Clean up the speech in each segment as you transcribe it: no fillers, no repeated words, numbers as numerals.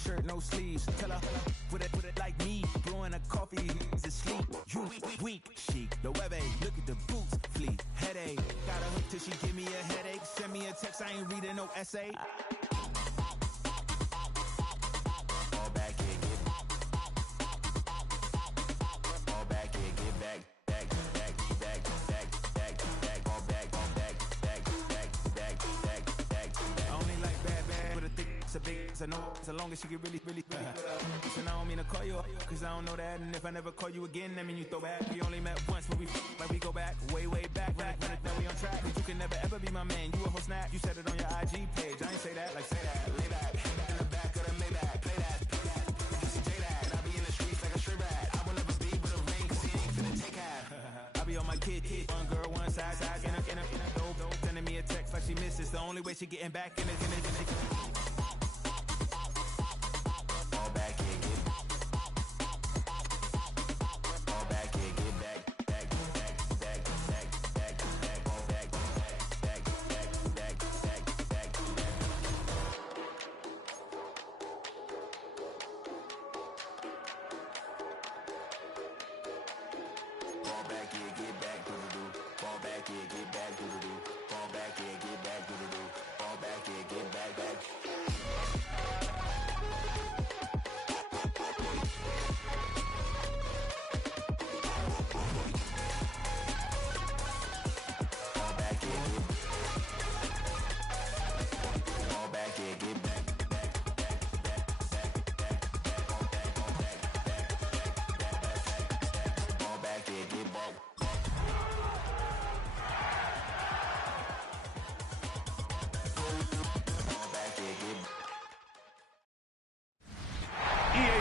shirt, no sleeves. Tell her, put it like me. Blowing a coffee, he's asleep. You weak, chic. The web look at the boots, fleet. Headache, got a hook till she give me a headache. Send me a text, I ain't reading no essay. Fall back, yeah, get back. Fall back, yeah, get back. I know so long as she get really good. Listen, I don't mean to call you up, cause I don't know that. And if I never call you again, that mean you throw back. We only met once, but we go back, way back. Now we on track, but you can never ever be my man. You a whole snap, you said it on your IG page. I ain't say that, like say that, lay back. In the back of the Maybach, play that. J that, I be in the streets like a stray rat. I will never be with a ring, cause he ain't finna take half. I be on my kid, one girl, one side, in a dope. Sending me a text like she misses. The only way she getting back in it.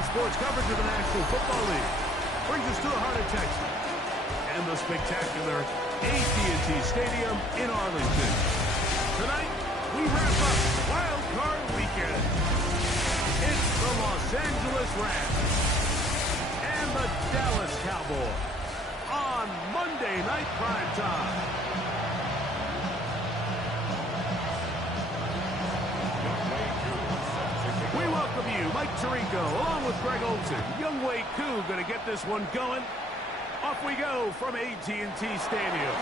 Sports coverage of the National Football League brings us to the heart of Texas and the spectacular AT&T Stadium in Arlington. Tonight, we wrap up Wild Card Weekend. It's the Los Angeles Rams and the Dallas Cowboys on Monday Night Primetime. We welcome you, Mike Tirico, along with Greg Olson. Young Wei Koo going to get this one going. Off we go from AT&T Stadium.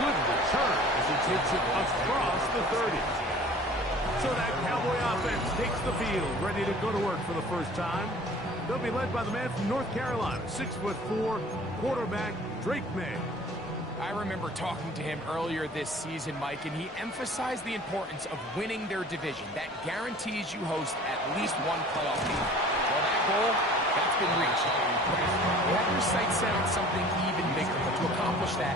Good return as he takes it across the 30. So that Cowboy offense takes the field, ready to go to work for the first time. They'll be led by the man from North Carolina, 6'4", quarterback Drake May. I remember talking to him earlier this season, Mike, and he emphasized the importance of winning their division. That guarantees you host at least one playoff game. Well, that goal, that's been reached. You have your sights set on something even bigger, but to accomplish that,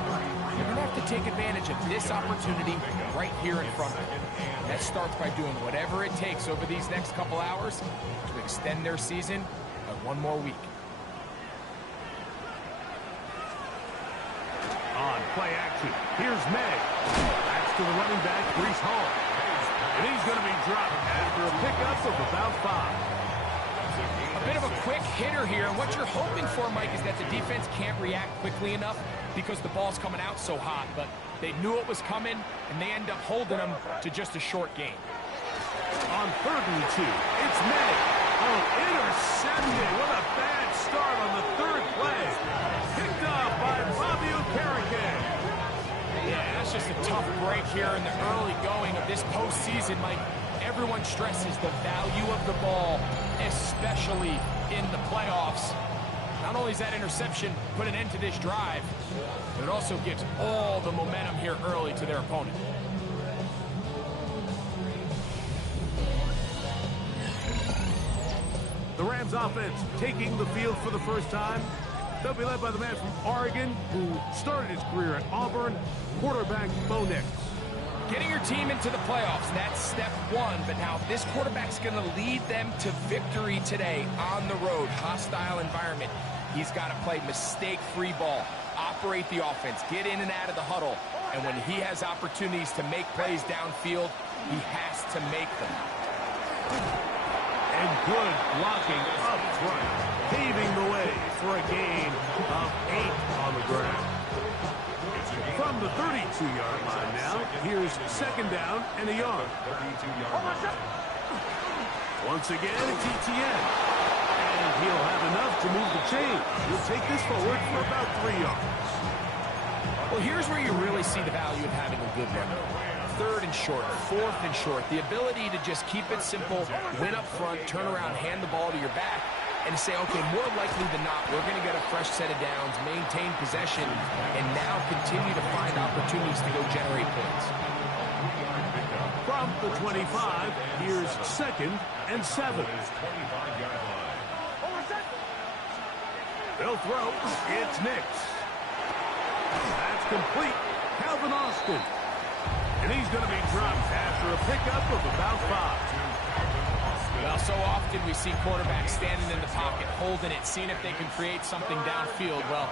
you're going to have to take advantage of this opportunity right here in front of you. That starts by doing whatever it takes over these next couple hours to extend their season by one more week. On play action, here's May. That's to the running back, Breece Hall. And he's going to be dropped after a pickup of about 5. A bit of a quick hitter here, and what you're hoping for, Mike, is that the defense can't react quickly enough because the ball's coming out so hot, but they knew it was coming, and they end up holding them to just a short gain. On 3rd and 2, it's May. Oh, intercepted. What a bad start on the 3rd play. Picked up by Bobby Okereke. Yeah, that's just a tough break here in the early going of this postseason, Mike. Everyone stresses the value of the ball, especially in the playoffs. Not only is that interception put an end to this drive, but it also gives all the momentum here early to their opponent. The Rams offense taking the field for the first time. They'll be led by the man from Oregon who started his career at Auburn, quarterback Bo Nix. Getting your team into the playoffs, that's step one, but now this quarterback's going to lead them to victory today on the road, hostile environment. He's got to play mistake-free ball, operate the offense, get in and out of the huddle, and when he has opportunities to make plays downfield, he has to make them. And good blocking up front, paving the way for a gain of 8 on the ground. From the 32-yard line now, here's 2nd down and a yard. Once again, it's ETN. And he'll have enough to move the chain. He'll take this forward for about 3 yards. Well, here's where you really see the value of having a good runner. 3rd and short, 4th and short. The ability to just keep it simple, win up front, turn around, hand the ball to your back, and say, okay, more likely than not, we're going to get a fresh set of downs, maintain possession, and now continue to find opportunities to go generate points. From the 25, here's 2nd and 7. They'll throw. It's Nix. That's complete. Calvin Austin. And he's going to be dropped after a pickup of about 5. Well, so often we see quarterbacks standing in the pocket, holding it, seeing if they can create something downfield. Well,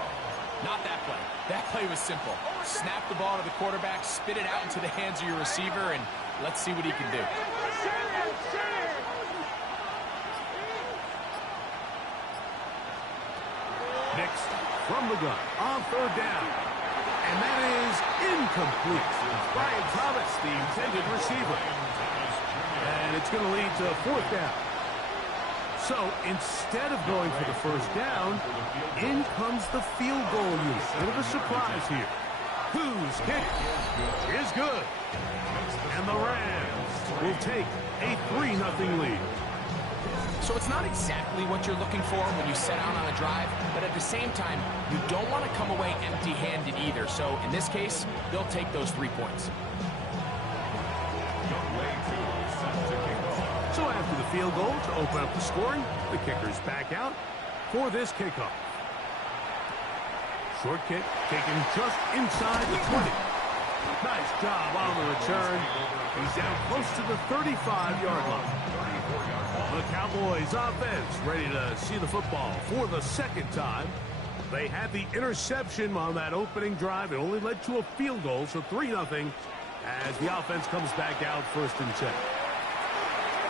not that play. That play was simple. Snap the ball to the quarterback, spit it out into the hands of your receiver, and let's see what he can do. Nix from the gun on 3rd down. And that is incomplete. Brian Thomas, the intended receiver. And it's going to lead to 4th down. So instead of going for the 1st down, in comes the field goal unit. Bit of a surprise here. Whose kick is good. And the Rams will take a 3-0 lead. So it's not exactly what you're looking for when you set out on a drive, but at the same time, you don't want to come away empty-handed either. So in this case, they'll take those 3 points. So after the field goal to open up the scoring, the kicker's back out for this kickoff. Short kick taken just inside the 20. Nice job on the return. He's down close to the 35-yard line. The Cowboys offense ready to see the football for the 2nd time. They had the interception on that opening drive. It only led to a field goal, so 3-0 as the offense comes back out 1st and 10.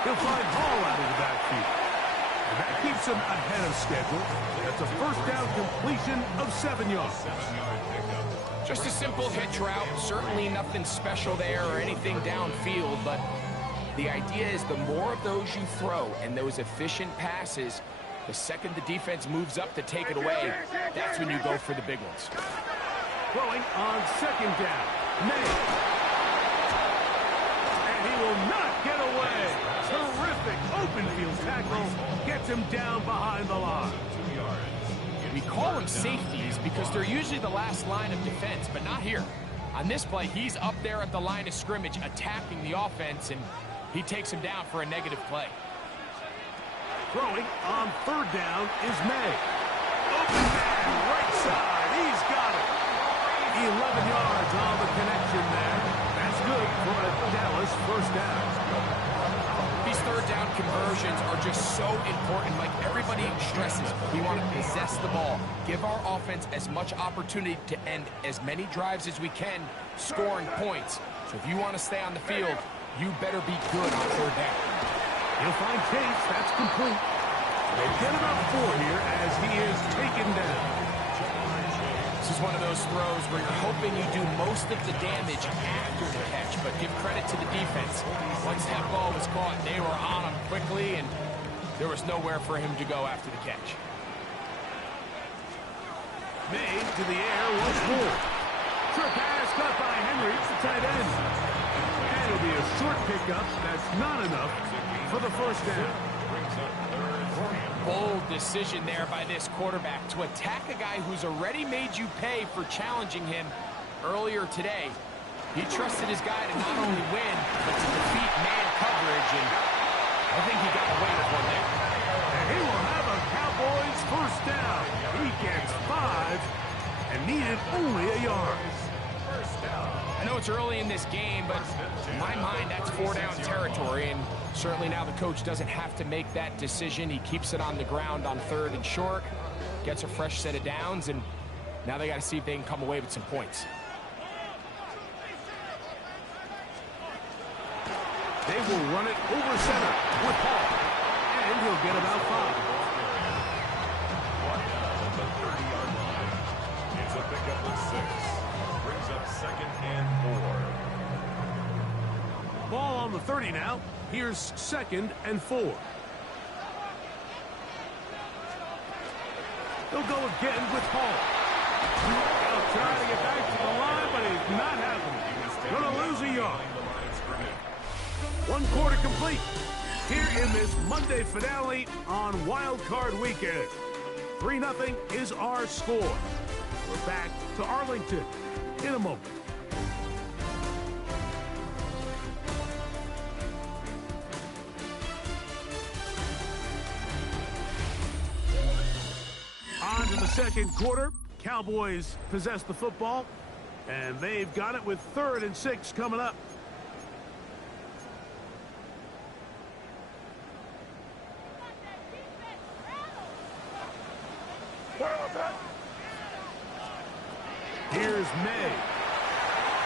He'll find Hall out of the backfield. And that keeps him ahead of schedule. That's a 1st down completion of 7 yards. Just a simple hitch route. Certainly nothing special there or anything downfield, but the idea is the more of those you throw and those efficient passes, the second the defense moves up to take it away, that's when you go for the big ones. Throwing on 2nd down. May. And he will not get away. Terrific open field tackle. Gets him down behind the line. We call them safeties because they're usually the last line of defense, but not here. On this play, he's up there at the line of scrimmage attacking the offense, and he takes him down for a negative play. Throwing on 3rd down is May. Open man, right side. He's got it. 11 yards on the connection there. That's good for a Dallas 1st down. These 3rd down conversions are just so important. Like everybody stresses, we want to possess the ball, give our offense as much opportunity to end as many drives as we can, scoring points. So if you want to stay on the field, you better be good on 3rd down. He'll find Chase. That's complete. They get about 4 here as he is taken down. This is one of those throws where you're hoping you do most of the damage after the catch, but give credit to the defense. Once that ball was caught, they were on him quickly, and there was nowhere for him to go after the catch. Made to the air once more. Trip pass caught by Henry, the tight end. And it'll be a short pickup. That's not enough for the 1st down. Bold decision there by this quarterback to attack a guy who's already made you pay for challenging him earlier today. He trusted his guy to not only win, but to defeat man coverage, and I think he got away with one there. And he will have a Cowboys 1st down. He gets 5 and needed only a yard. I know it's early in this game, but in my mind, that's 4-down territory, and certainly now the coach doesn't have to make that decision. He keeps it on the ground on 3rd and short, gets a fresh set of downs, and now they got to see if they can come away with some points. They will run it over center with Hall, and he'll get about 5. It's a pickup of 6. Brings up 2nd and 4. Ball on the 30 now. Here's 2nd and 4. They'll go again with Hall. He'll try to get back to the line, but it's not happening. Going to lose a yard. 1 quarter complete here in this Monday finale on Wild Card Weekend. 3-0 is our score. We're back to Arlington in a moment. On to the 2nd quarter. Cowboys possess the football, and they've got it with 3rd and 6 coming up. Here's May.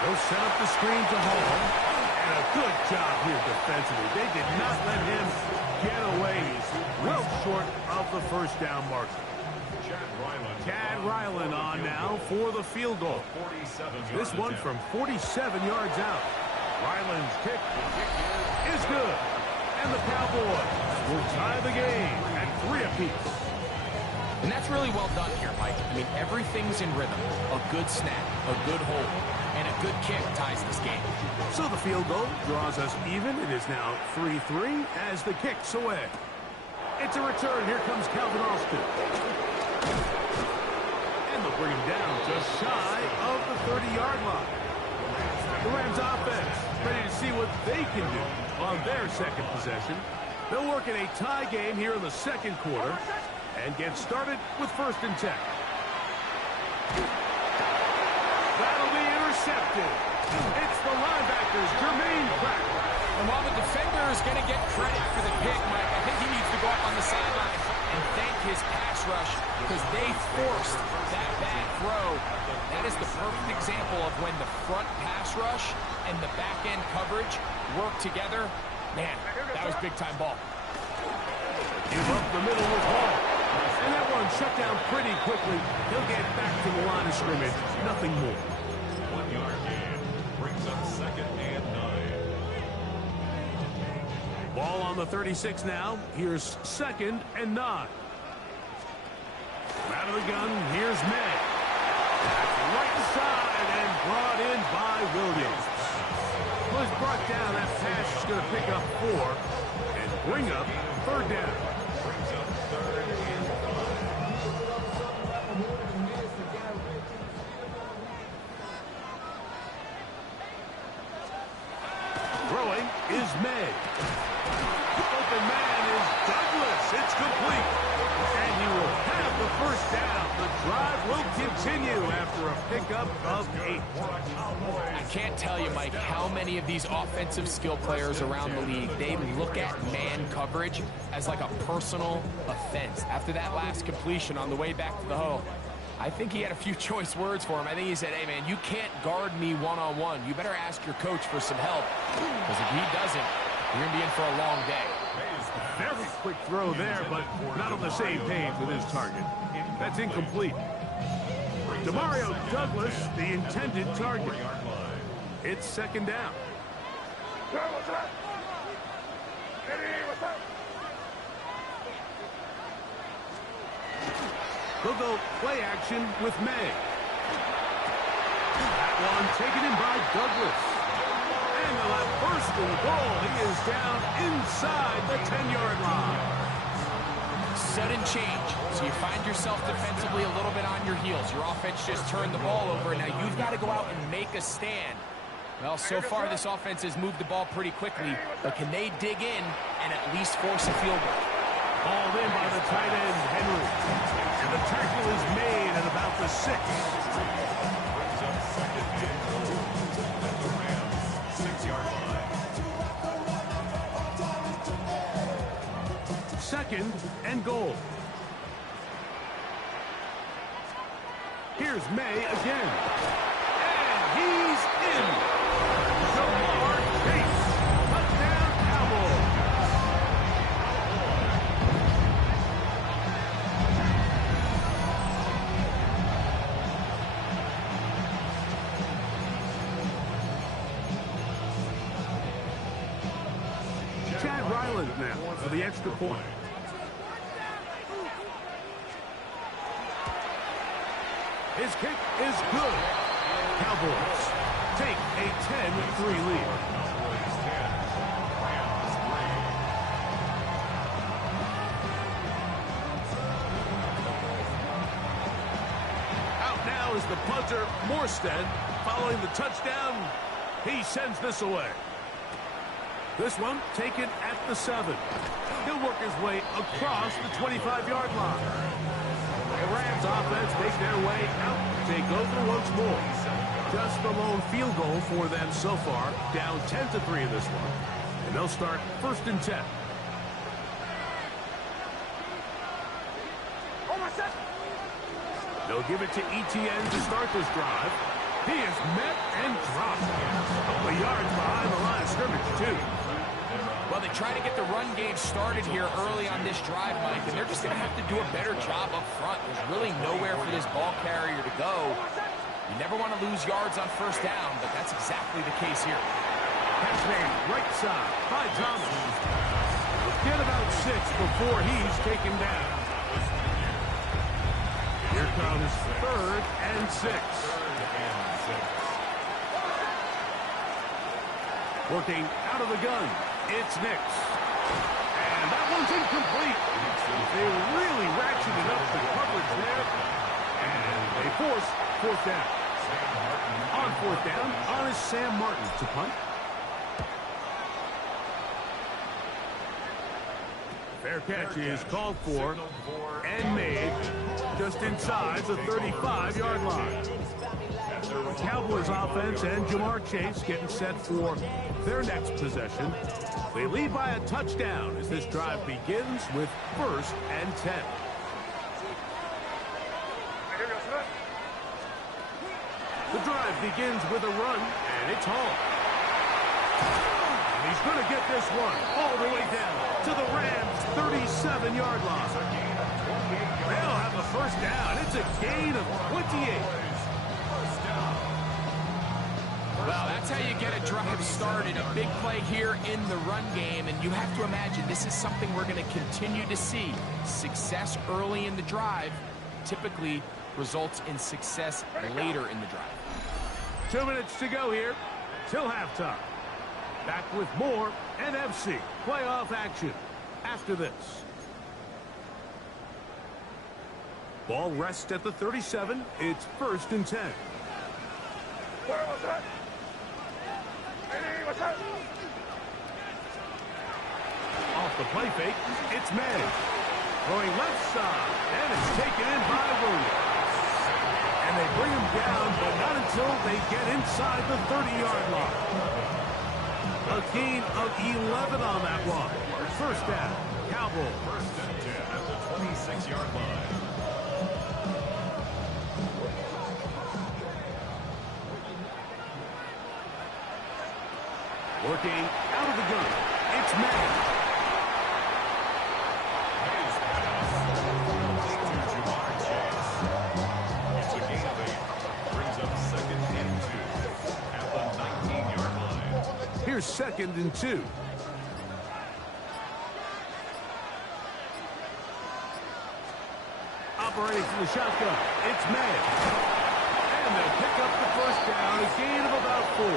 They'll set up the screen to Hall. And a good job here defensively. They did not let him get away. He's well short of the 1st down marker. Chad Ryland on now for the field goal. This one from 47 yards out. Ryland's kick is good. And the Cowboys will tie the game at 3 apiece. And that's really well done here, Mike. I mean, everything's in rhythm. A good snap, a good hold, and a good kick ties this game. So the field goal draws us even. It is now 3-3 as the kick's away. It's a return. Here comes Calvin Austin. And they'll bring him down just shy of the 30-yard line. The Rams offense ready to see what they can do on their 2nd possession. They'll work in a tie game here in the 2nd quarter and get started with 1st and 10. That'll be intercepted. It's the linebackers, Jermaine Pratt. And while the defender is going to get credit for the pick, Mike, I think he needs to go up on the sideline and thank his pass rush because they forced that bad throw. That is the perfect example of when the front pass rush and the back-end coverage work together. Man, that was big-time ball. Give up the middle with Hall. And that one shut down pretty quickly. He'll get back to the line of scrimmage. Nothing more. 1-yard gain brings up 2nd and 9. Ball on the 36 now. Here's 2nd and 9. Out of the gun, here's May. Right side and brought in by Williams. Was brought down. That pass is going to pick up 4 and bring up 3rd down. Brings up 3rd and 5. Throwing is May. Open man is Douglas. It's complete. And he will have the 1st down. The drive will continue after a pickup of 8. I can't tell you, Mike, how many of these offensive skill players around the league, they look at man coverage as like a personal offense. After that last completion on the way back to the hole, I think he had a few choice words for him. I think he said, hey, man, you can't guard me one-on-one. You better ask your coach for some help, because if he doesn't, you're going to be in for a long day. Very quick throw there, but not on the same page with his target. That's incomplete. Demario Douglas, the intended target. It's 2nd down. They'll go play action with May. That one taken in by Douglas. And they'll have 1st and goal. He is down inside the 10-yard line. Sudden change. So you find yourself defensively a little bit on your heels. Your offense just turned the ball over. Now you've got to go out and make a stand. Well, so far this offense has moved the ball pretty quickly. But can they dig in and at least force a field goal? Hauled in by the tight end, Henry. And the tackle is made at about the 6. Brings up 2nd and goal at the Rams 6-yard line. 2nd and goal. Here's May again. And he's in. Jamar Chase. Touchdown, Cowboys. Ryland now for the extra point. His kick is good. Cowboys take a 10-3 lead. Cowboys 10, Rams 3. Out now is the punter, Morstead. Following the touchdown, he sends this away. This one taken at the 7. He'll work his way across the 25-yard line. The Rams offense make their way out. Take over once more. Just the lone field goal for them so far. Down 10-3 in this one. And they'll start 1st and 10. They'll give it to Etienne to start this drive. He is met and dropped. A couple of yards behind the line of scrimmage, too. Well, they try to get the run game started here early on this drive, Mike, and they're just going to have to do a better job up front. There's really nowhere for this ball carrier to go. You never want to lose yards on 1st down, but that's exactly the case here. Pass made right side by Thomas. We'll get about 6 before he's taken down. Here comes 3rd and 6. Working out of the gun, it's Nix. And that one's incomplete. They really ratcheted up the coverage there. And they force 4th down. On 4th down, on is Sam Martin to punt. Fair catch is called for and made just inside the 35-yard line. Cowboys offense and Jamar Chase getting set for their next possession. They lead by a touchdown as this drive begins with 1st and 10. The drive begins with a run, and it's Hall. And he's going to get this one all the way down to the Rams' 37-yard line. They'll have a 1st down. It's a gain of 28. Well, that's how you get a drive started. A big play here in the run game, and you have to imagine this is something we're going to continue to see. Success early in the drive typically results in success later in the drive. 2 minutes to go here till halftime. Back with more NFC playoff action after this. Ball rests at the 37. It's 1st and 10. Off the play fake, it's May. Going left side, and it's taken in by Williams. And they bring him down, but not until they get inside the 30-yard line. A gain of 11 on that one. 1st down, Cowboys. 1st and 10 at the 26-yard line. Working out of the gun, it's May. May's pass to Jamar Chase. It's a gain of 8. Brings up 2nd and 2 at the 19-yard line. Here's 2nd and 2. Operating from the shotgun, it's May. And they'll pick up the 1st down, a gain of about 4.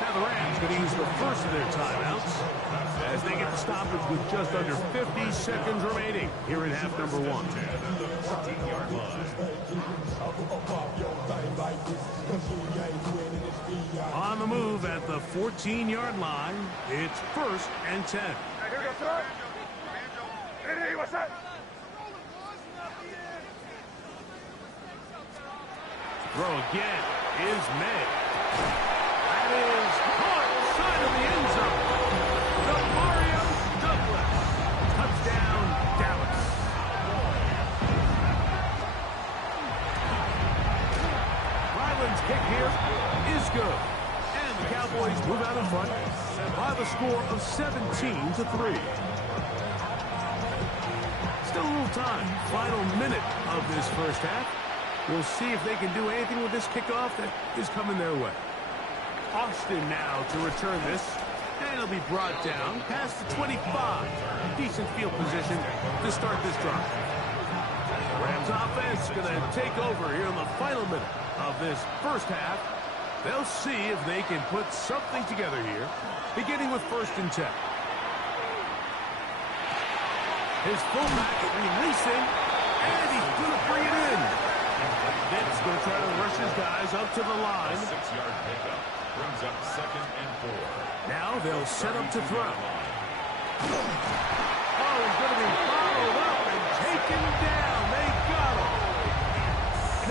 Now the Rams going to use the first of their timeouts as they get the stoppage with just under 50 seconds remaining here in half number 1. On the move at the 14-yard line, it's 1st and 10. Throw again is May. That is caught side of the end zone. To Mario Douglas. Touchdown, Dallas. Ryland's kick here is good. And the Cowboys move out in front by the score of 17-3. Still a little time. Final minute of this 1st half. We'll see if they can do anything with this kickoff that is coming their way. Austin now to return this, and And he'll be brought down past the 25. Decent field position to start this drive. Rams offense going to take over here in the final minute of this first half. They'll see if they can put something together here, beginning with 1st and 10. His fullback releasing, and he's going to bring it in. Nick's going to try to rush his guys up to the line. 6-yard pickup brings up 2nd and 4. Now they'll set up to throw. Oh, he's going to be followed up and taken down. They got him.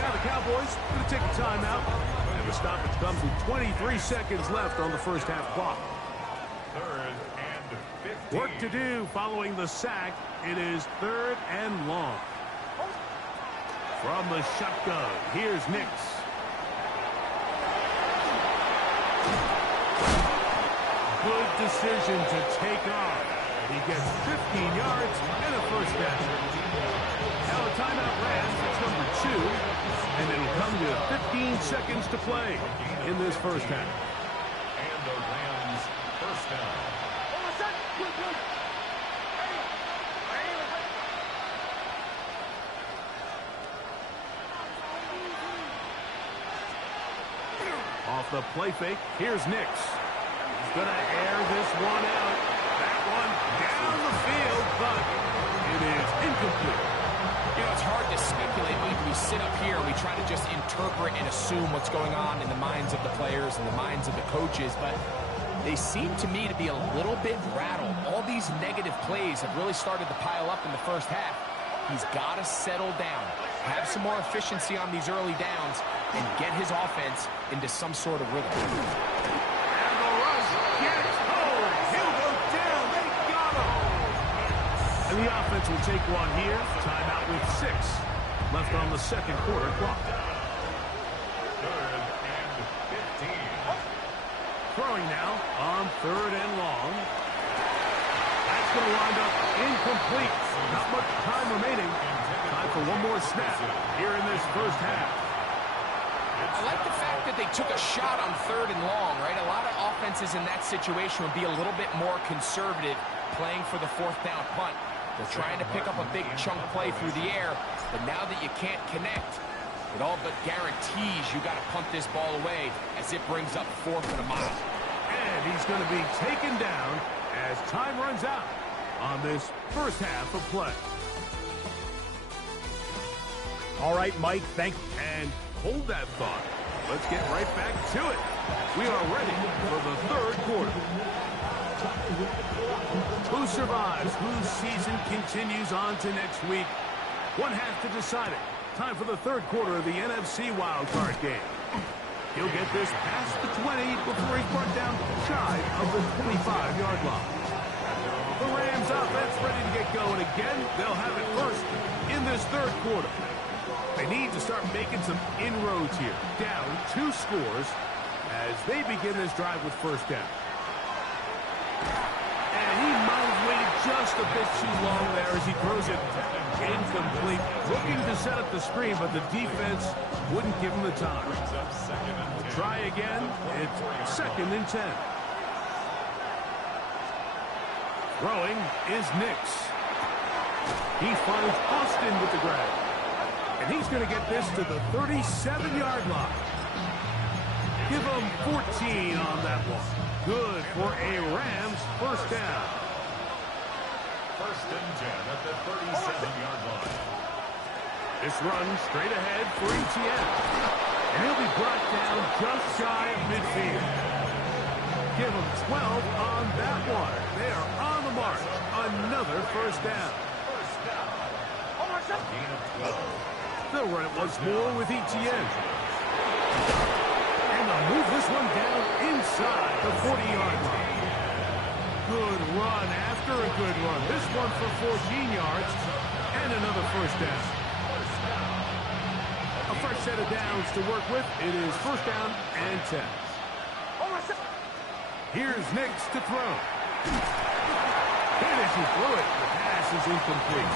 Now the Cowboys going to take a timeout. And the stoppage comes with 23 seconds left on the first half clock. 3rd and 15. Work to do following the sack. It is 3rd and long. From the shotgun, here's Nix. Good decision to take off. He gets 15 yards and a first down. Now a timeout Rams, it's number 2, and it'll come to 15 seconds to play in this first half. And the Rams first down. Off the play fake, here's Nix. He's going to air this one out. That one down the field, but it is incomplete. You know, it's hard to speculate when we sit up here and we try to just interpret and assume what's going on in the minds of the players and the minds of the coaches, but they seem to me to be a little bit rattled. All these negative plays have really started to pile up in the first half. He's got to settle down, have some more efficiency on these early downs, and get his offense into some sort of rhythm. And the rush gets home. He'll go down. They got him. And the offense will take one here. Timeout with 6 left on the second quarter clock. 3rd and 15. Throwing now on 3rd and long. That's going to wind up incomplete. Not much time remaining. Time for one more snap here in this first half. I like the fact that they took a shot on 3rd and long, right? A lot of offenses in that situation would be a little bit more conservative playing for the 4th down punt. They're trying to pick up a big chunk play through the air, but now that you can't connect, it all but guarantees you got to punt this ball away as it brings up 4th and a mile. And he's going to be taken down as time runs out on this first half of play. All right, Mike, And hold that thought. Let's get right back to it. We are ready for the 3rd quarter. Who survives? Whose season continues on to next week? One half to decide it. Time for the 3rd quarter of the NFC wildcard game. He'll get this past the 20 before he's brought down shy of the 25-yard line. The Rams offense ready to get going again. They'll have it first in this 3rd quarter. They need to start making some inroads here. Down 2 scores as they begin this drive with first down. And he might have waited just a bit too long there as he throws it incomplete. Looking to set up the screen, but the defense wouldn't give him the time. We'll try again. It's 2nd and 10. Throwing is Nix. He finds Austin with the grab. And he's going to get this to the 37-yard line. Give him 14 on that one. Good for a Rams first down. 1st and 10 at the 37-yard line. This run straight ahead for ETN. And he'll be brought down just shy of midfield. Give him 12 on that one. They are on the march. Another first down. Gain of 12. They'll run it once more with ETN. And they'll move this one down inside the 40-yard line. Good run after a good run. This one for 14 yards and another first down. A fresh set of downs to work with. It is first down and 10. Here's Nix to throw. And as he threw it, the pass is incomplete.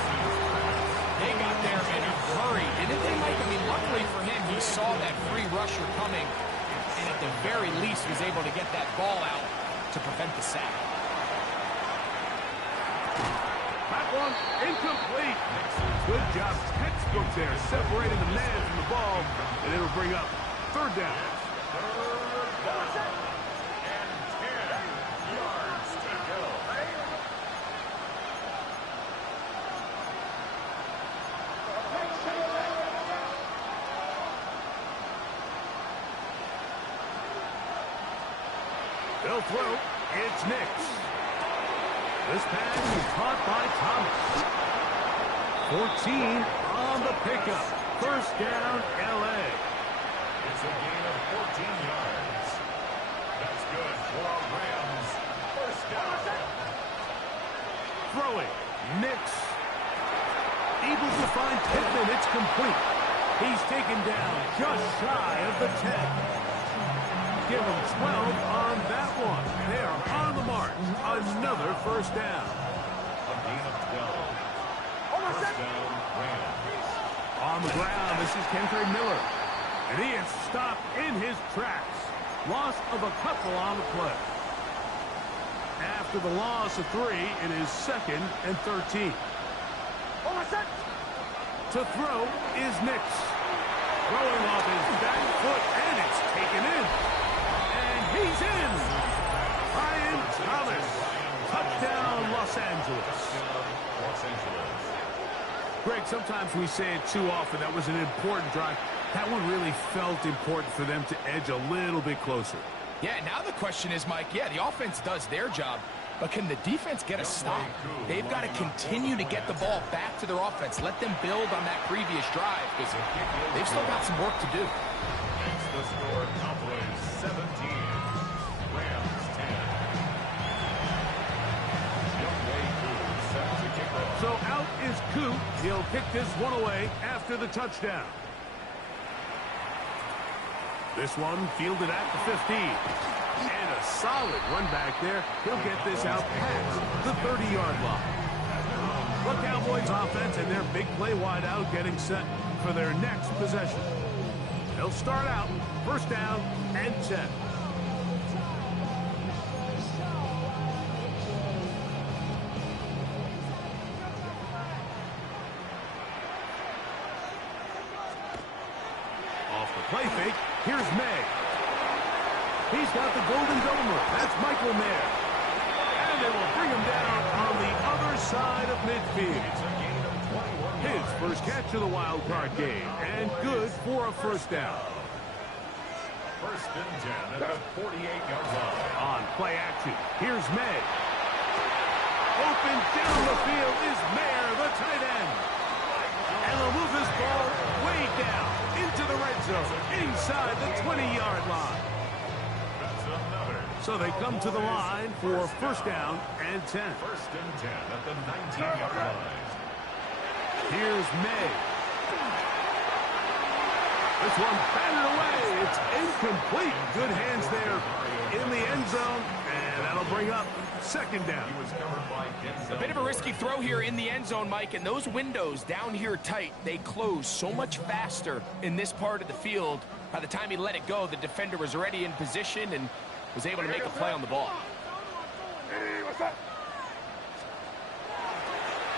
They got there in a hurry, didn't they, Mike? I mean, luckily for him, he saw that free rusher coming, and at the very least was able to get that ball out to prevent the sack. That one incomplete. Good job, textbook there, separating the man from the ball, and it'll bring up third down. They'll throw. It's Nix. This pass is caught by Thomas. 14 on the pickup. First down, L.A. It's a gain of 14 yards. That's good for our Rams. First down. Throwing. Nix. Able to find Pittman. It's complete. He's taken down just shy of the 10. Give them 12 on that one. They are on the mark. Another first down. A gain of 12. First down, Rams. On the ground, this is Kendrick Miller. And he is stopped in his tracks. Loss of a couple on the play. After the loss of 3, it is 2nd and 13. To throw is Nix. Throwing off his back foot, and it's taken in. He's in. Ryan Thomas. Touchdown, Los Angeles. Greg, sometimes we say it too often. That was an important drive. That one really felt important for them to edge a little bit closer. Yeah, now the question is, Mike, yeah, the offense does their job, but can the defense get a stop? They've got to continue to get the ball back to their offense. Let them build on that previous drive, because they've still got some work to do. It's the score, Cowboys 17. Rams 10. Set to kick off. So out is Coop. He'll kick this one away after the touchdown. This one fielded at the 15. And a solid run back there. He'll get this out past the 30-yard line. The Cowboys offense and their big play wideout getting set for their next possession. They'll start out first down and 10. Play fake. Here's May. He's got the golden domer. That's Michael Mayer. And they will bring him down on the other side of midfield. His first catch of the wild card game. And good for a first down. First and 10 at the 48-yard line. On play action. Here's May. Open down the field is Mayer, the tight end. And they'll move this ball way down into the red zone, inside the 20-yard line. That's another. So they come to the line for first down and 10. First and 10 at the 19-yard line. Here's May. This one batted away. It's incomplete. Good hands there in the end zone, and that'll bring up second down. He was covered by Denzel. A bit of a risky throw here in the end zone, Mike, and those windows down here tight, they close so much faster in this part of the field. By the time he let it go, the defender was already in position and was able to make a play on the ball.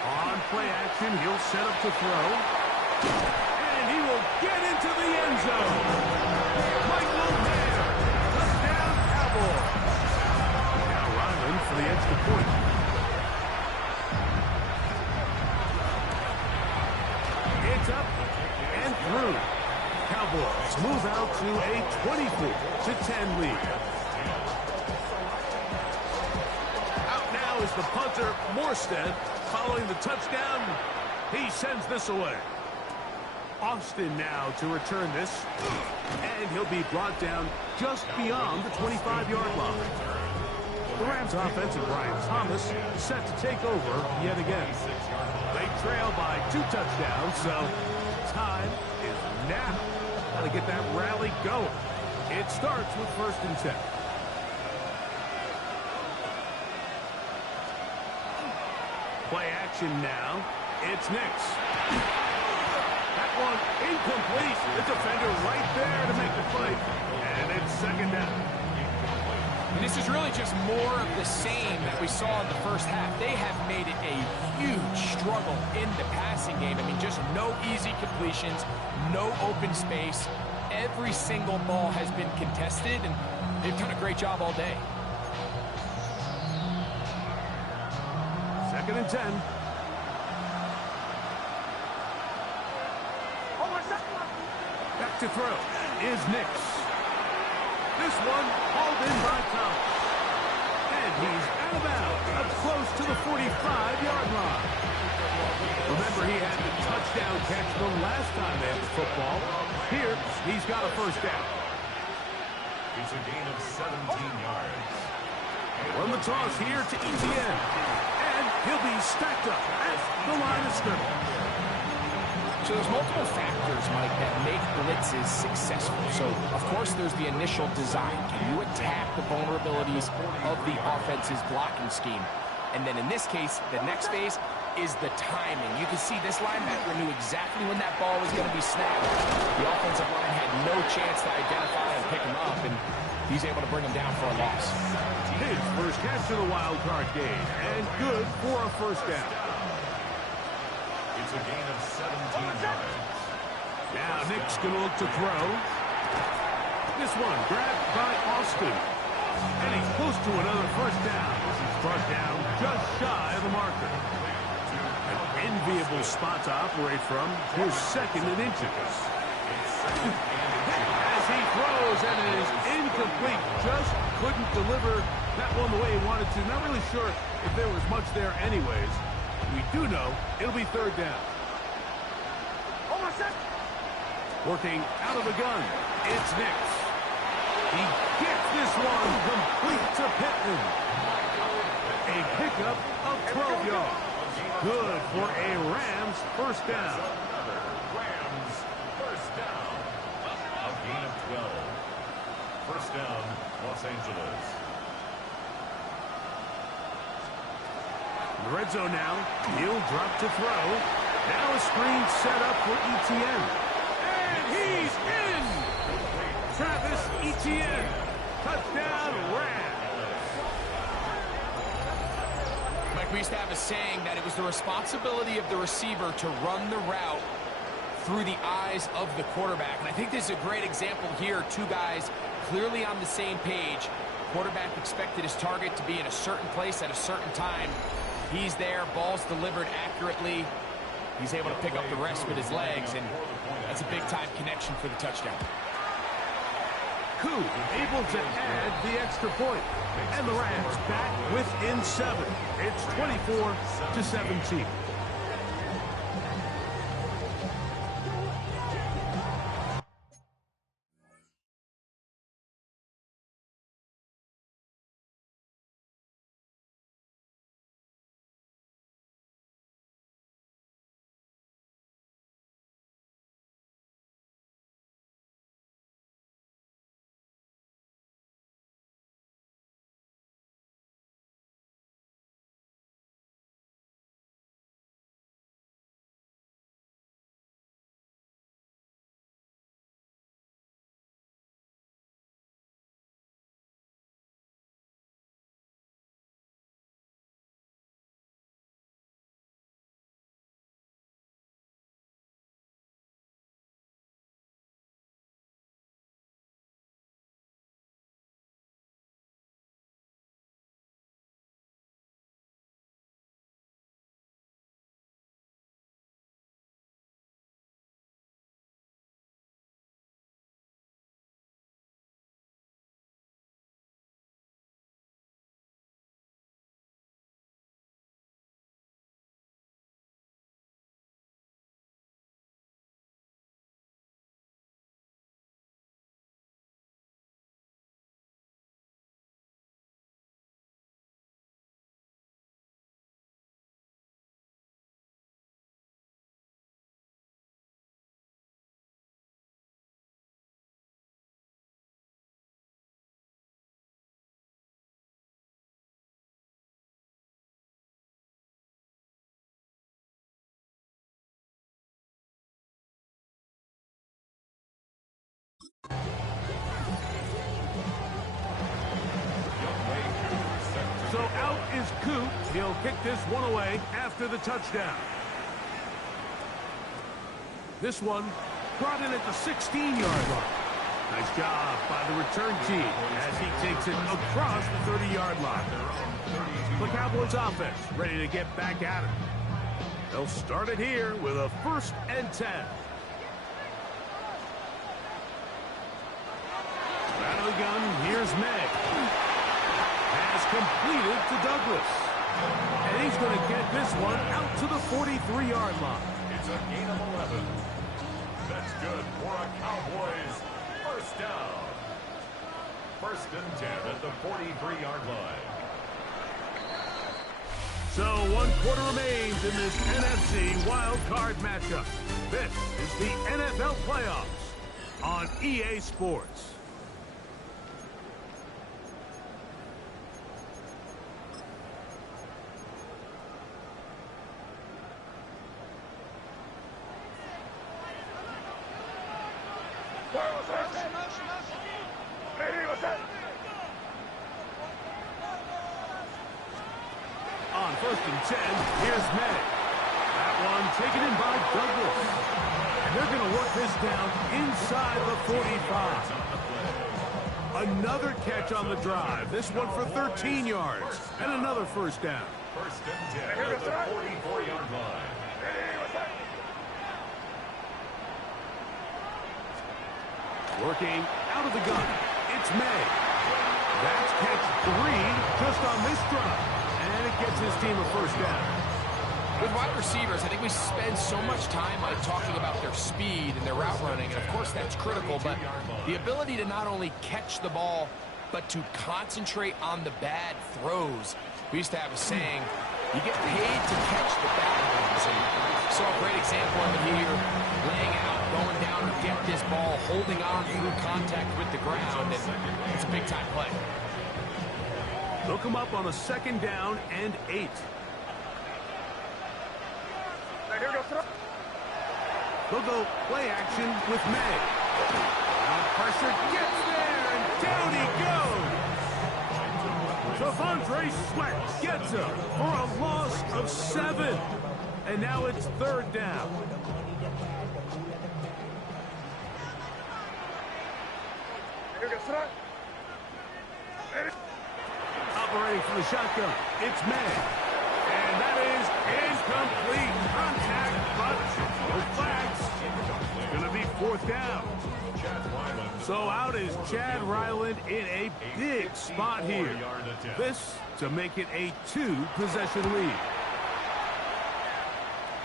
On play action, he'll set up to throw. And he will get into the end zone. Michael Mayer, touchdown Cowboys. Now Ryland for the extra point. It's up and through. Cowboys move out to a 24-10 lead. Out now is the punter, Morstead. Following the touchdown, he sends this away. Austin now to return this, and he'll be brought down just beyond the 25-yard line. The Rams offense and Brian Thomas set to take over yet again. They trail by 2 touchdowns, so time is now. Got to get that rally going. It starts with first and 10. Play action now. It's Nix. That one incomplete. The defender right there to make the play. And it's second down. And this is really just more of the same that we saw in the first half. They have made it a huge struggle in the passing game. I mean, just no easy completions, no open space. Every single ball has been contested, and they've done a great job all day. 2nd and 10. Back to throw is Nix. This one hauled in by Thomas. And he's out of bounds, up close to the 45-yard line. Remember, he had the touchdown catch the last time they had the football. Here, he's got a first down. It's a gain of 17 yards. Run the toss here to ETN. And he'll be stacked up at the line of scrimmage. So there's multiple factors, Mike, that make blitzes successful. So, of course, there's the initial design. Can you attack the vulnerabilities of the offense's blocking scheme? And then in this case, the next phase is the timing. You can see this linebacker knew exactly when that ball was going to be snapped. The offensive line had no chance to identify and pick him up, and he's able to bring him down for a loss. His first catch of the wild card game, and good for a first down. It's a gain of 17 yards. Now Nick's going to look to throw. This one grabbed by Austin. And he's close to another first down. He's brought down just shy of the marker. An enviable spot to operate from. Here's 2nd and inches. As he throws, and it is incomplete. Just couldn't deliver that one the way he wanted to. Not really sure if there was much there anyways. We do know it'll be 3rd down. Working out of the gun, it's Nix. He gets this one complete to Pittman. A pickup of 12 yards. Good for a Rams first down. Rams first down. A gain of 12. First down, Los Angeles. In the red zone now. He'll drop to throw. Now a screen set up for ETN. And he's in! Travis Etienne. Touchdown, Rams. Mike, we used to have a saying that it was the responsibility of the receiver to run the route through the eyes of the quarterback. And I think this is a great example here. Two guys clearly on the same page. Quarterback expected his target to be in a certain place at a certain time. He's there, ball's delivered accurately. He's able to pick up the rest with his legs, and that's a big-time connection for the touchdown. Koo able to add the extra point. And the Rams back within 7. It's 24-17. scoop. He'll kick this one away after the touchdown. This one brought in at the 16-yard line. Nice job by the return team as he takes it across the 30-yard line. The Cowboys offense ready to get back at it. They'll start it here with a 1st and 10. Rattling gun, here's May. Has completed to Douglas. And he's going to get this one out to the 43-yard line. It's a gain of 11. That's good for a Cowboys first down. 1st and 10 at the 43-yard line. So 1 quarter remains in this NFC wild card matchup. This is the NFL playoffs on EA Sports. On 1st and 10, here's May. That one taken in by Douglas. And they're going to work this down inside the 45. Another catch on the drive. This one for 13 yards. And another 1st down. 1st and 10 at the 44-yard line. Working out of the gun. It's May. That's catch 3 just on this drive. And it gets his team a 1st down. With wide receivers, I think we spend so much time on talking about their speed and their route running, and of course that's critical, but the ability to not only catch the ball, but to concentrate on the bad throws. We used to have a saying, you get paid to catch the bad ones, and saw a great example of it here, laying out, going down to get this ball, holding on through contact with the ground, and it's a big-time play. They'll come up on a 2nd down and 8. They'll go play action with May. Pressure gets there, and down he goes. Devondre Sweat gets him for a loss of 7. And now it's 3rd down. Operating from the shotgun, it's May. And that is incomplete contact, but no flags. It's going to be 4th down. So out is Chad Ryland in a big spot here. This to make it a 2-possession lead.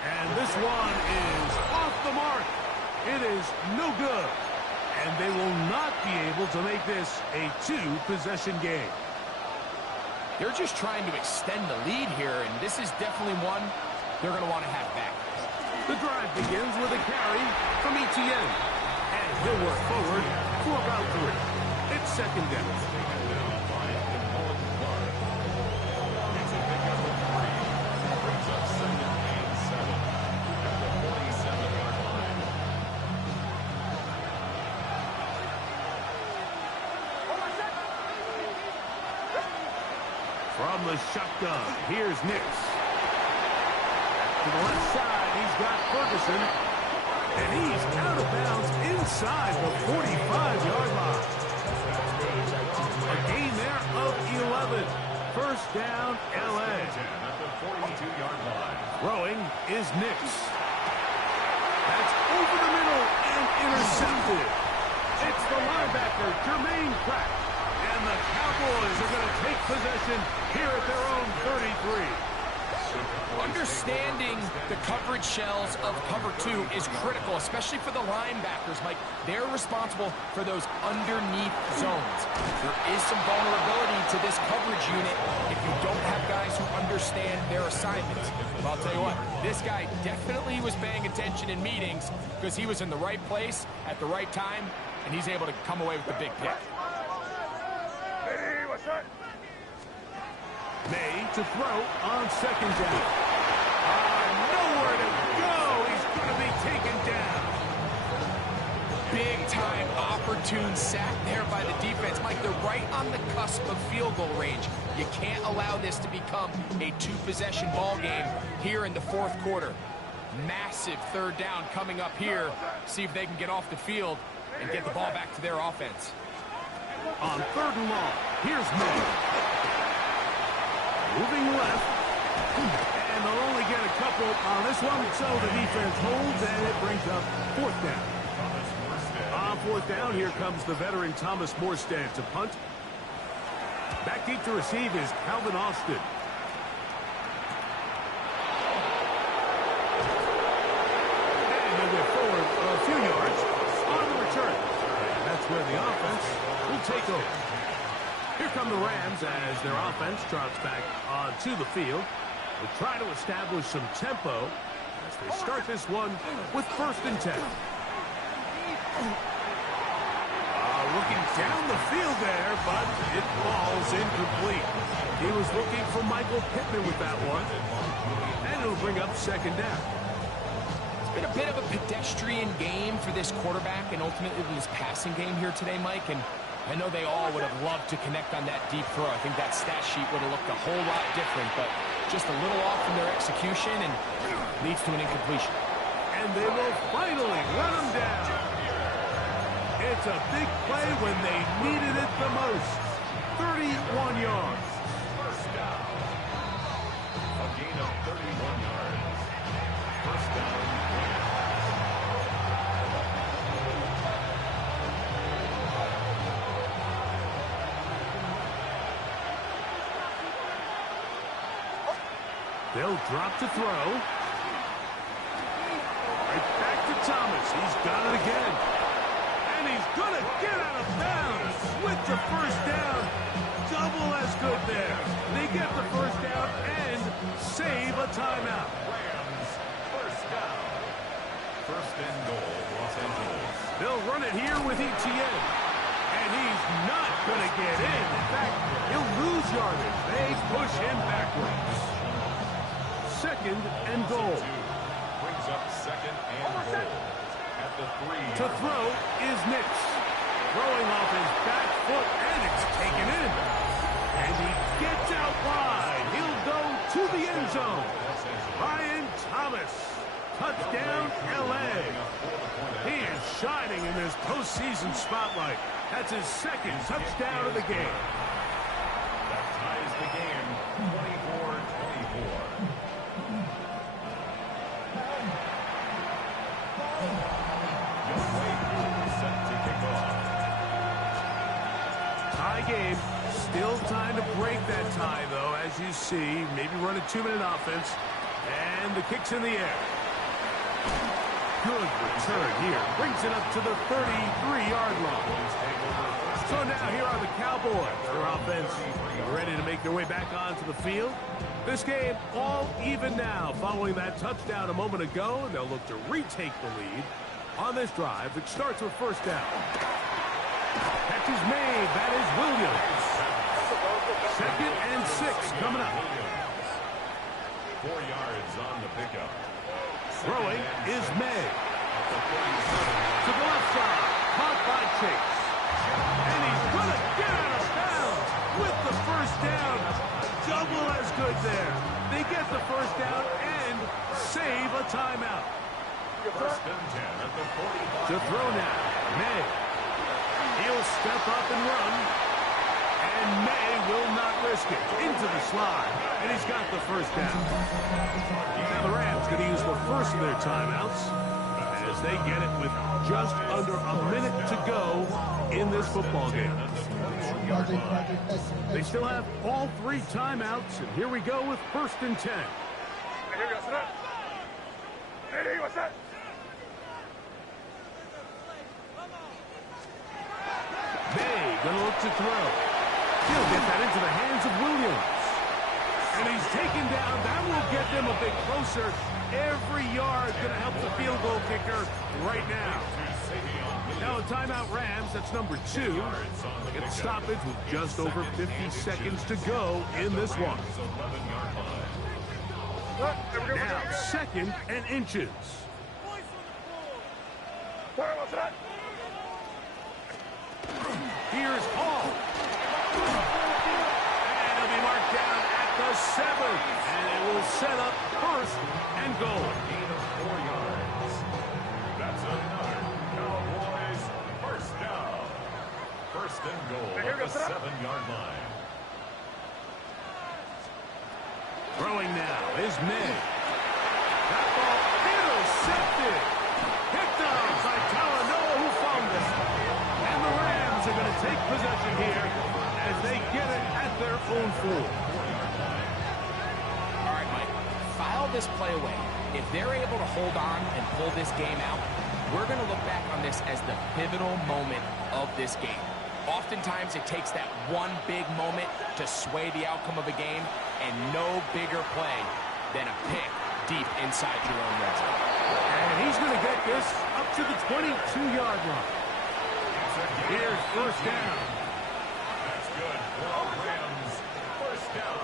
And this one is off the mark. It is no good. And they will not be able to make this a 2-possession game. They're just trying to extend the lead here, and this is definitely one they're going to want to have back. The drive begins with a carry from Etienne. And he'll work forward for about 3. It's 2nd down. From the shotgun, here's Nix. To the left side, he's got Ferguson. And he's out of bounds inside the 45-yard line. A gain there of 11. 1st down, L.A. At the 42-yard line. Throwing is Nix. That's over the middle and intercepted. It's the linebacker, Jermaine Pratt. And the Cowboys are going to take possession here at their own 33. Understanding the coverage shells of cover 2 is critical, especially for the linebackers, Mike. They're responsible for those underneath zones. There is some vulnerability to this coverage unit if you don't have guys who understand their assignments. But I'll tell you what, this guy definitely was paying attention in meetings because he was in the right place at the right time, and he's able to come away with the big pick. May to throw on 2nd down. Nowhere to go. He's going to be taken down. Big-time opportunity opportune sack there by the defense. Mike, they're right on the cusp of field goal range. You can't allow this to become a two-possession ball game here in the fourth quarter. Massive third down coming up here. See if they can get off the field and get the ball back to their offense. On third and long, here's May. Moving left. And they'll only get a couple on this one, so the defense holds, and it brings up fourth down. On fourth down, here comes the veteran Thomas Morstead to punt. Back deep to receive is Calvin Austin. And they'll get forward a few yards on the return. And that's where the offense will take over. Here come the Rams as their offense trots back onto the field. They'll try to establish some tempo as they start this one with 1st and 10. Looking down the field there, but it falls incomplete. He was looking for Michael Pittman with that one. And it'll bring up 2nd down. It's been a bit of a pedestrian game for this quarterback and ultimately this passing game here today, Mike. And I know they all would have loved to connect on that deep throw. I think that stat sheet would have looked a whole lot different, but just a little off in their execution and leads to an incompletion. And they will finally run him down. It's a big play when they needed it the most. 31 yards. First down. A gain of 31 yards. First down. They'll drop to throw. Right back to Thomas. He's got it again. And he's going to get out of bounds with the first down. Double as good there. They get the first down and save a timeout. Rams, first down. First and goal, Los Angeles. They'll run it here with Etienne. And he's not going to get in. In fact, he'll lose yardage. They push him backwards. 2nd and goal. Brings up 2nd and goal. At the 3. To throw is Nix. Throwing off his back foot, and it's taken in. And he gets out wide. He'll go to the end zone. Brian Thomas. Touchdown, L.A. He is shining in this postseason spotlight. That's his 2nd touchdown of the game. That ties the game 24-24. Tie game. Still time to break that tie, though, as you see. Maybe run a 2-minute offense. And the kick's in the air. Good return here. Brings it up to the 33-yard line. So now here are the Cowboys. Their offense ready to make their way back onto the field. This game all even now following that touchdown a moment ago. And they'll look to retake the lead on this drive that starts with 1st down. Catch is made. That is Williams. 2nd and 6 coming up. 4 yards on the pickup. Throwing is May. To the left side. Caught by Chase. And he's going to get out of bounds with the first down. Double as good there. They get the first down and save a timeout. First and 10 at the 45. To throw now. May. He'll step up and run. And May will not risk it. Into the slide. And he's got the first down. Now the Rams going to use the first of their timeouts as they get it with just under a minute to go in this football game. They still have all 3 timeouts. And here we go with 1st and 10. May going to look to throw. He'll get that into the hands of Williams. And he's taken down. That will get them a bit closer. Every yard going to help the field goal kicker right now. Now a timeout Rams. That's number 2. Get the stoppage with just over 50 seconds to go in this one. Now 2nd and inches. Here's Hall. And he'll be marked down at the 7. And it will set up first and goal. Gain of 4 yards. That's another Cowboys first down. First and goal at the 7-yard line. Throwing now is May. That ball intercepted. Picked up by Talanoa, who found it. And the Rams are going to take possession here as they get it at their own 4. All right, Mike, file this play away. If they're able to hold on and pull this game out, we're going to look back on this as the pivotal moment of this game. Oftentimes, it takes that one big moment to sway the outcome of a game, and no bigger play than a pick deep inside your own red zone. And he's going to get this up to the 22-yard line. Here's first down. That's good for our Rams. First down.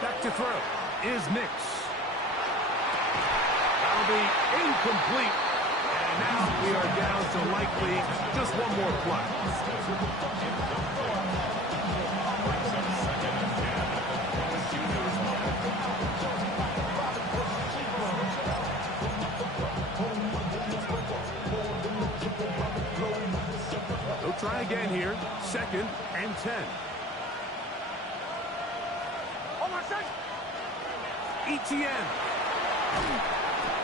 Back to throw is Nix. That'll be incomplete. And now we are down to likely just one more play. They'll try again here. 2nd and 10. ETN.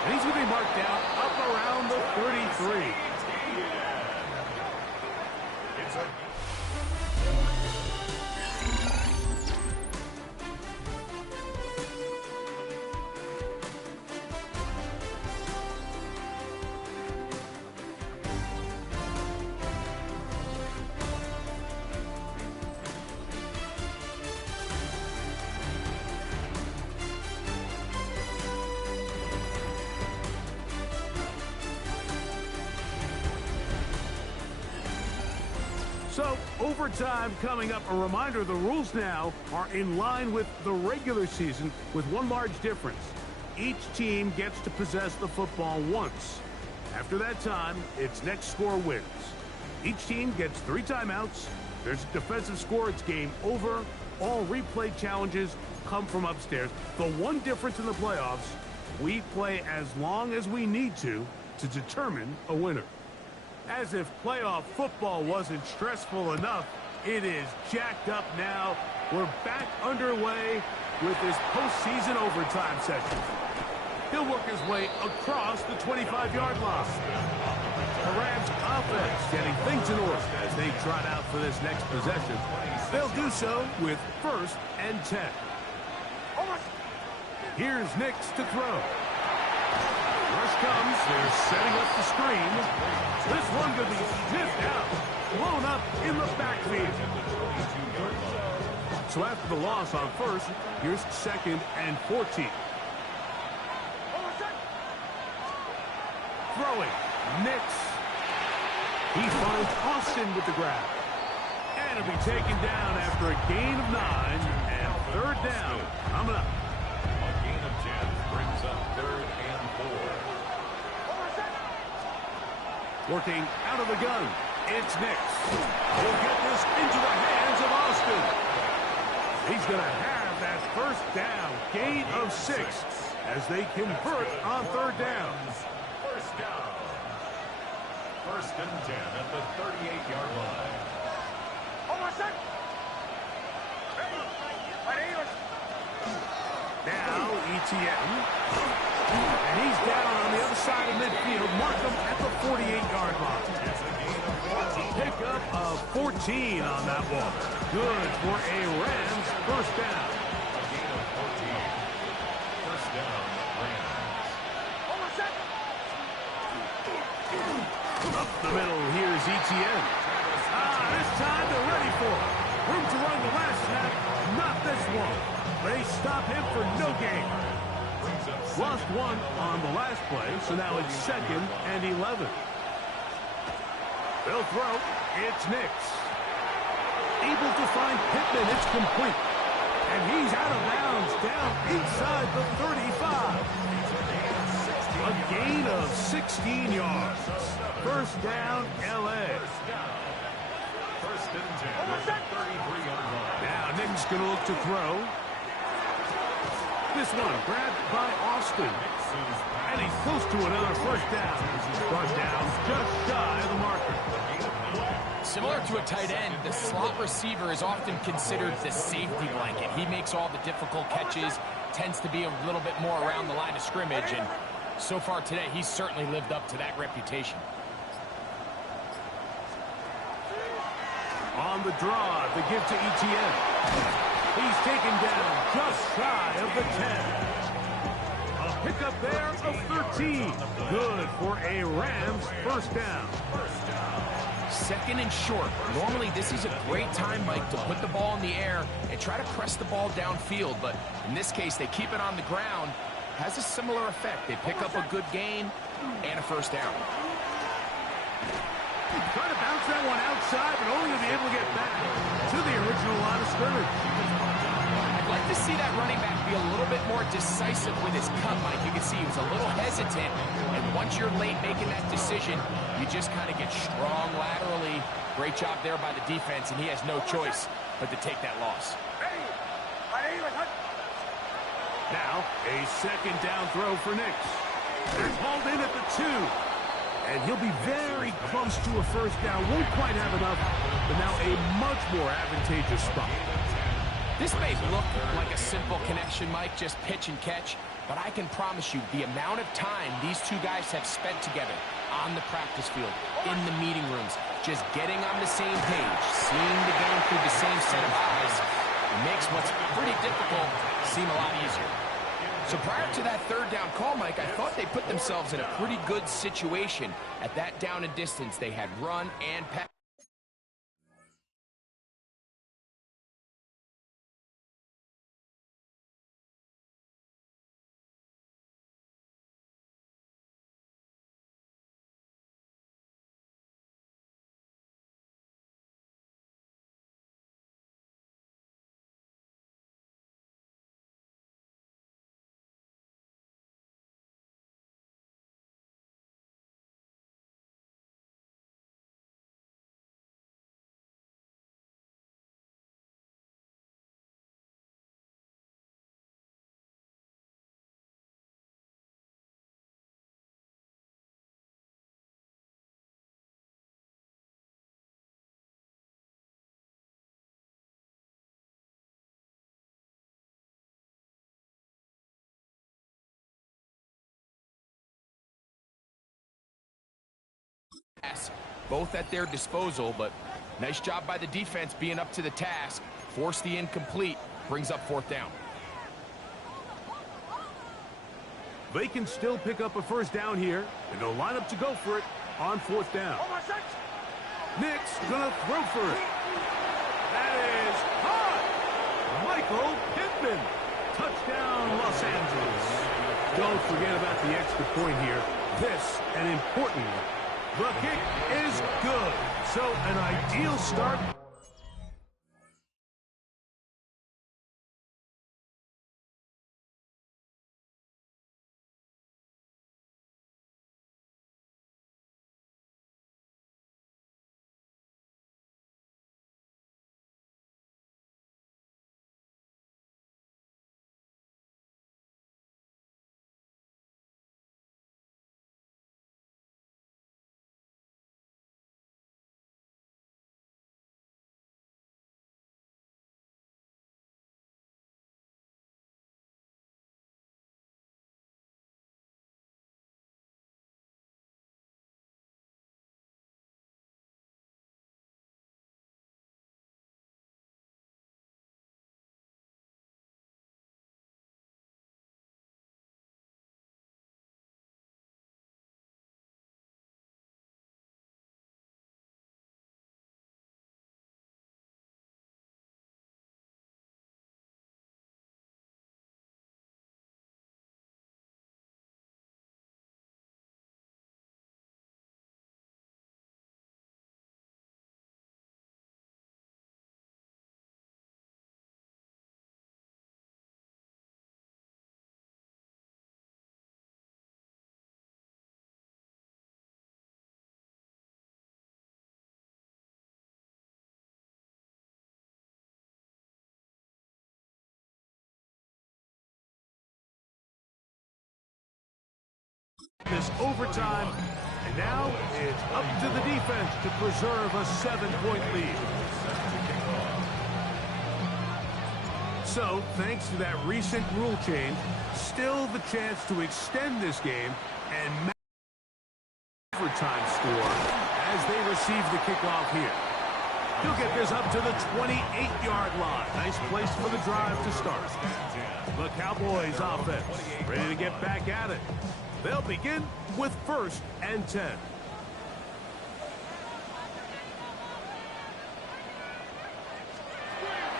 And he's going to be marked down up around the 33. It's a So, overtime coming up. A reminder, the rules now are in line with the regular season with one large difference. Each team gets to possess the football once. After that time, its next score wins. Each team gets 3 timeouts. There's a defensive score. It's game over. All replay challenges come from upstairs. The one difference in the playoffs, we play as long as we need to determine a winner. As if playoff football wasn't stressful enough, it is jacked up now. We're back underway with this postseason overtime session. He'll work his way across the 25-yard line. The Rams offense getting things in order as they trot out for this next possession. They'll do so with 1st and 10. Here's Nix to throw. Rush comes. They're setting up the screen. This one could be sniffed out. Blown up in the backfield. So after the loss on 1st, here's 2nd and 14. Throwing. Nix. He finds Austin with the grab. And it'll be taken down after a gain of 9 and 3rd down. Coming up. A gain of 10 brings up 3rd and 4. Working out of the gun. It's Nix. He'll get this into the hands of Austin. He's going to have that 1st down. Gain of 6 as they convert on 3rd down. First down. 1st and 10 at the 38-yard line. Now ETN. And he's down on the other side of midfield. Mark him at the 48-yard line. Pickup of 14 on that one. Good for a Rams 1st down. A gain of 14. First down, Rams. Up the middle, here's ETN. This time they're ready for it. Room to run the last snap, not this one. They stop him for no gain. Lost 1 on the last play, so now it's 2nd and 11. They'll throw. It's Nix. Able to find Pittman. It's complete. And he's out of bounds down inside the 35. A gain of 16 yards. 1st down, L.A. First intended at the 33-yard line. Now Nick's going to look to throw. This one grabbed by Austin. And he's close to another first down. Brought down just shy of the marker. Similar to a tight end, the slot receiver is often considered the safety blanket. He makes all the difficult catches, tends to be a little bit more around the line of scrimmage, and so far today, he's certainly lived up to that reputation. On the draw, the give to Etienne. He's taken down just shy of the 10. A pickup there of 13. Good for a Rams first down. Second and short. Normally, this is a great time, Mike, to put the ball in the air and try to press the ball downfield. But in this case, they keep it on the ground. Has a similar effect. They pick up a good gain and a first down. Trying to bounce that one outside, but only to be able to get back to the original line of scrimmage. I'd like to see that running back be a little bit more decisive with his cut, Mike. You can see he was a little hesitant, and once you're late making that decision, you just kind of get strong laterally. Great job there by the defense, and he has no choice but to take that loss. Now, a second down throw for Nix. They're hauled in at the 2. And he'll be very close to a first down. Won't quite have enough, but now a much more advantageous spot. This may look like a simple connection, Mike, just pitch and catch, but I can promise you the amount of time these two guys have spent together on the practice field, in the meeting rooms, just getting on the same page, seeing the game through the same set of eyes, makes what's pretty difficult seem a lot easier. So prior to that third down call, Mike, I thought they put themselves in a pretty good situation. At that down and distance, they had run and pass. Both at their disposal, but nice job by the defense being up to the task. Force the incomplete, brings up fourth down. They can still pick up a first down here, and they'll line up to go for it on fourth down. Nick's gonna throw for it. That is hot. Michael Pittman. Touchdown, Los Angeles. Don't forget about the extra point here. This, an important one. The kick is good. So an ideal start this overtime. And now it's up to the defense to preserve a 7-point lead. So, thanks to that recent rule change, still the chance to extend this game and match the overtime score as they receive the kickoff here. He'll get this up to the 28-yard line. Nice place for the drive to start. The Cowboys offense ready to get back at it. They'll begin with 1st and 10.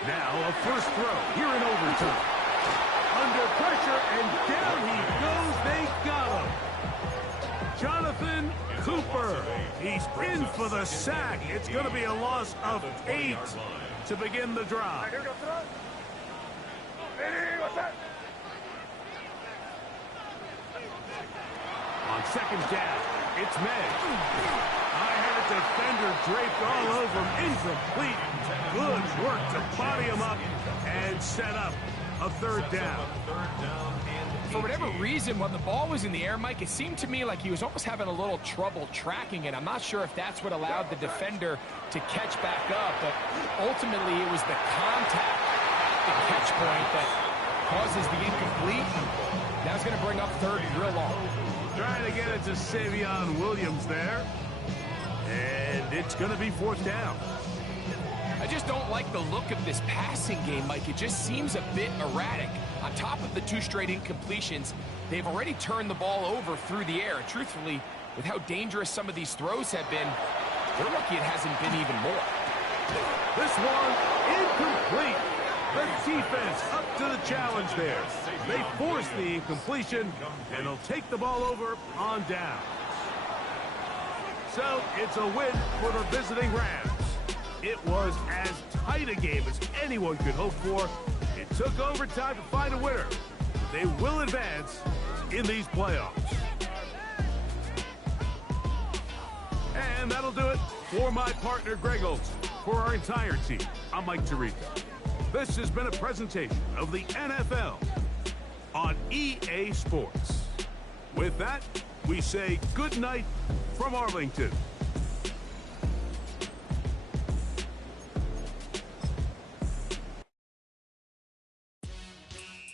Now a first throw here in overtime. Under pressure, and down he goes. They got him. Jonathan Cooper. He's in for the sack. It's going to be a loss of 8 to begin the drive. On second down, it's May. I had a defender draped all over him. Incomplete. Good work to body him up and set up a 3rd down. For whatever reason, when the ball was in the air, Mike, it seemed to me like he was almost having a little trouble tracking it. I'm not sure if that's what allowed the defender to catch back up, but ultimately it was the contact at the catch point that causes the incomplete. Now it's going to bring up 3rd and real long. Trying to get it to Savion Williams there. And it's going to be 4th down. I just don't like the look of this passing game, Mike. It just seems a bit erratic. On top of the 2 straight incompletions, they've already turned the ball over through the air. Truthfully, with how dangerous some of these throws have been, they're lucky it hasn't been even more. This one incomplete. The defense up to the challenge there. They force the incompletion, and they'll take the ball over on down. So it's a win for the visiting Rams. It was as tight a game as anyone could hope for. It took overtime to find a winner. They will advance in these playoffs. And that'll do it for my partner, Greg Olson. For our entire team, I'm Mike Tirico. This has been a presentation of the NFL on EA Sports. With that, we say good night from Arlington.